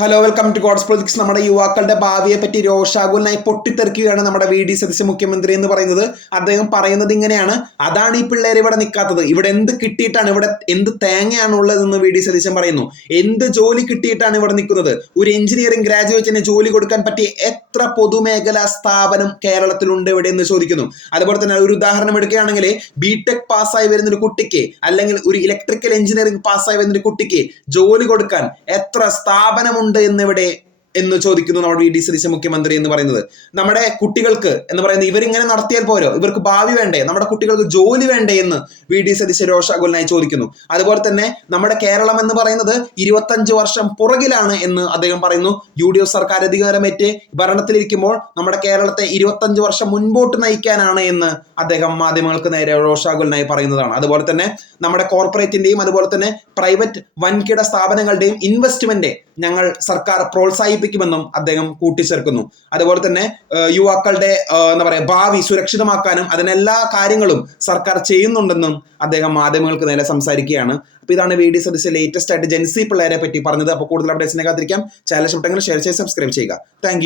Hello, welcome to God's politics. നമ്മുടെ യുവാക്കളുടെ ഭാവിയെ പറ്റി രോഷാകുലനായി പൊട്ടിത്തെറിക്കുകയാണ് നമ്മുടെ വി.ഡി. സതീശൻ മുഖ്യമന്ത്രി എന്ന് പറയുന്നത്. അദ്ദേഹം പറയുന്നത് ഇങ്ങനെയാണ്: അതാണ് ഈ പിള്ളേർ ഇവിടെ നിൽക്കാത്തത്, ഇവിടെ എന്ത് കിട്ടിയിട്ടാണ്, ഇവിടെ എന്ത് തേങ്ങയാണ് ഉള്ളതെന്ന് വി.ഡി. സതീശൻ പറയുന്നു. എന്ത് ജോലി കിട്ടിയിട്ടാണ് ഇവിടെ നിൽക്കുന്നത്? ഒരു എഞ്ചിനീയറിംഗ് ഗ്രാജുവേറ്റിന് ജോലി കൊടുക്കാൻ പറ്റിയ എത്ര പൊതുമേഖലാ സ്ഥാപനം കേരളത്തിലുണ്ട് ഇവിടെ എന്ന് ചോദിക്കുന്നു. അതുപോലെ തന്നെ ഒരു ഉദാഹരണം എടുക്കുകയാണെങ്കിൽ, ബിടെക് പാസ്സായി വരുന്ന ഒരു കുട്ടിക്ക് അല്ലെങ്കിൽ ഒരു ഇലക്ട്രിക്കൽ എഞ്ചിനീയറിംഗ് പാസ്സായി വരുന്ന ഒരു കുട്ടിക്ക് ജോലി കൊടുക്കാൻ എത്ര സ്ഥാപനമുണ്ട് എന്ന് ചോദിക്കുന്നു നമ്മുടെ വി.ഡി. സതീശൻ മുഖ്യമന്ത്രി എന്ന് പറയുന്നത്. നമ്മുടെ കുട്ടികൾക്ക് എന്ന് പറയുന്നത് ഇവരിങ്ങനെ നടത്തിയാൽ പോരോ, ഇവർക്ക് ഭാവി വേണ്ടേ, നമ്മുടെ കുട്ടികൾക്ക് ജോലി വേണ്ടേ എന്ന് വി.ഡി. സതീശൻ രോഷാകുലനായി ചോദിക്കുന്നു. അതുപോലെ തന്നെ നമ്മുടെ കേരളം എന്ന് പറയുന്നത് 25 വർഷം പുറകിലാണ് എന്ന് അദ്ദേഹം പറയുന്നു. UDF സർക്കാർ അധികാരമേറ്റ് ഭരണത്തിലിരിക്കുമ്പോൾ നമ്മുടെ കേരളത്തെ 25 വർഷം മുൻപോട്ട് നയിക്കാനാണ് എന്ന് അദ്ദേഹം മാധ്യമങ്ങൾക്ക് നേരെ രോഷാകുലനായി പറയുന്നതാണ്. അതുപോലെ തന്നെ നമ്മുടെ കോർപ്പറേറ്റിന്റെയും അതുപോലെ തന്നെ പ്രൈവറ്റ് വൻകിട സ്ഥാപനങ്ങളുടെയും ഇൻവെസ്റ്റ്മെന്റ് ഞങ്ങൾ സർക്കാർ പ്രോത്സാഹിപ്പിക്കുമെന്നും അദ്ദേഹം കൂട്ടിച്ചേർക്കുന്നു. അതുപോലെ തന്നെ യുവാക്കളുടെ ഭാവി സുരക്ഷിതമാക്കാനും അതിനെല്ലാ കാര്യങ്ങളും സർക്കാർ ചെയ്യുന്നുണ്ടെന്നും അദ്ദേഹം മാധ്യമങ്ങൾക്ക് നേരെ സംസാരിക്കുകയാണ്. അപ്പോൾ ഇതാണ് വി.ഡി. സതീശൻ ലേറ്റസ്റ്റ് ആയിട്ട് ജെൻസി പിള്ളേരെ പറ്റി പറഞ്ഞത്. അപ്പോൾ കൂടുതൽ അപ്ഡേറ്റ്സിനെ കാത്തിരിക്കാം. ചാനൽ ഇഷ്ടപ്പെട്ടെങ്കിൽ ഷെയർ ചെയ്ത് സബ്സ്ക്രൈബ് ചെയ്യുക. താങ്ക്